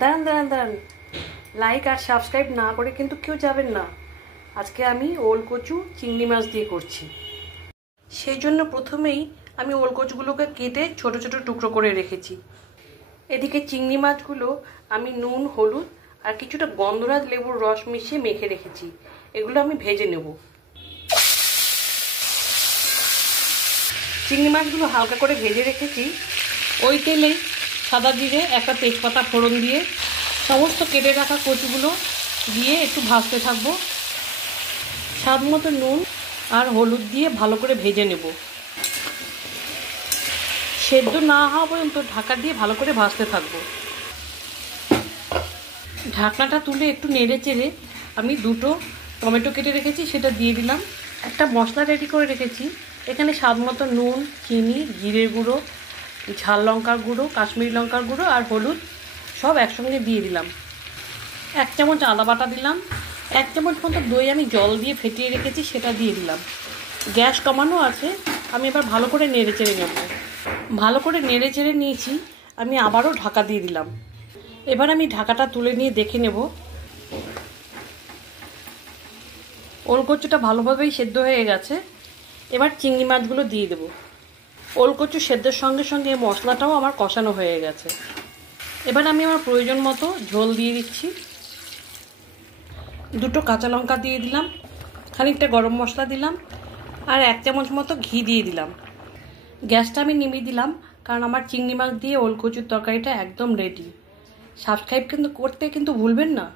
দাঁড়ান দাঁড়ান দাঁড়ান, লাইক আর সাবস্ক্রাইব না করে কিন্তু কেউ যাবেন না। আজকে আমি ওল কচু চিংড়ি মাছ দিয়ে করছি। সেই জন্য প্রথমেই আমি ওল কচুগুলোকে কেটে ছোট ছোট টুকরো করে রেখেছি। এদিকে চিংড়ি মাছগুলো আমি নুন, হলুদ আর কিছুটা গন্ধরাজ লেবুর রস মিশিয়ে মেখে রেখেছি। এগুলো আমি ভেজে নেব। চিংড়ি মাছগুলো হালকা করে ভেজে রেখেছি। ওই তেলেই সাদা জিরে, একটা তেজপাতা ফোড়ন দিয়ে সমস্ত কেটে রাখা কচুগুলো দিয়ে একটু ভাজতে থাকবো। স্বাদ মতো নুন আর হলুদ দিয়ে ভালো করে ভেজে নেব। সেদ্ধ না হওয়া পর্যন্ত ঢাকা দিয়ে ভালো করে ভাজতে থাকবো। ঢাকনাটা তুলে একটু নেড়ে চেড়ে আমি দুটো টমেটো কেটে রেখেছি, সেটা দিয়ে দিলাম। একটা মশলা রেডি করে রেখেছি। এখানে স্বাদ মতো নুন, চিনি, জিরের গুঁড়ো, ঝাল লঙ্কার গুঁড়ো, কাশ্মীরি লঙ্কার গুঁড়ো আর হলুদ সব একসঙ্গে দিয়ে দিলাম। 1 চামচ আদা বাটা দিলাম। 1 চামচ মতো দই আমি জল দিয়ে ফেটিয়ে রেখেছি, সেটা দিয়ে দিলাম। গ্যাস কমানো আছে। আমি এবার ভালো করে নেড়ে চেড়ে নেব। ভালো করে নেড়ে চেড়ে নিয়েছি। আমি আবারও ঢাকা দিয়ে দিলাম। এবার আমি ঢাকাটা তুলে নিয়ে দেখে নেব। ওল কচুটা ভালোভাবেই সেদ্ধ হয়ে গেছে। এবার চিংড়ি মাছগুলো দিয়ে দেব। ওল কচু সেদ্ধের সঙ্গে সঙ্গে মশলাটাও আমার কষানো হয়ে গেছে। এবার আমি আমার প্রয়োজন মতো ঝোল দিয়ে দিচ্ছি। 2টো কাঁচা লঙ্কা দিয়ে দিলাম, খানিকটা গরম মশলা দিলাম আর 1 চামচ মতো ঘি দিয়ে দিলাম। গ্যাসটা আমি নিভিয়ে দিলাম, কারণ আমার চিংড়ি মাছ দিয়ে ওল কচুর তরকারিটা একদম রেডি। সাবস্ক্রাইব কিন্তু করতে ভুলবেন না।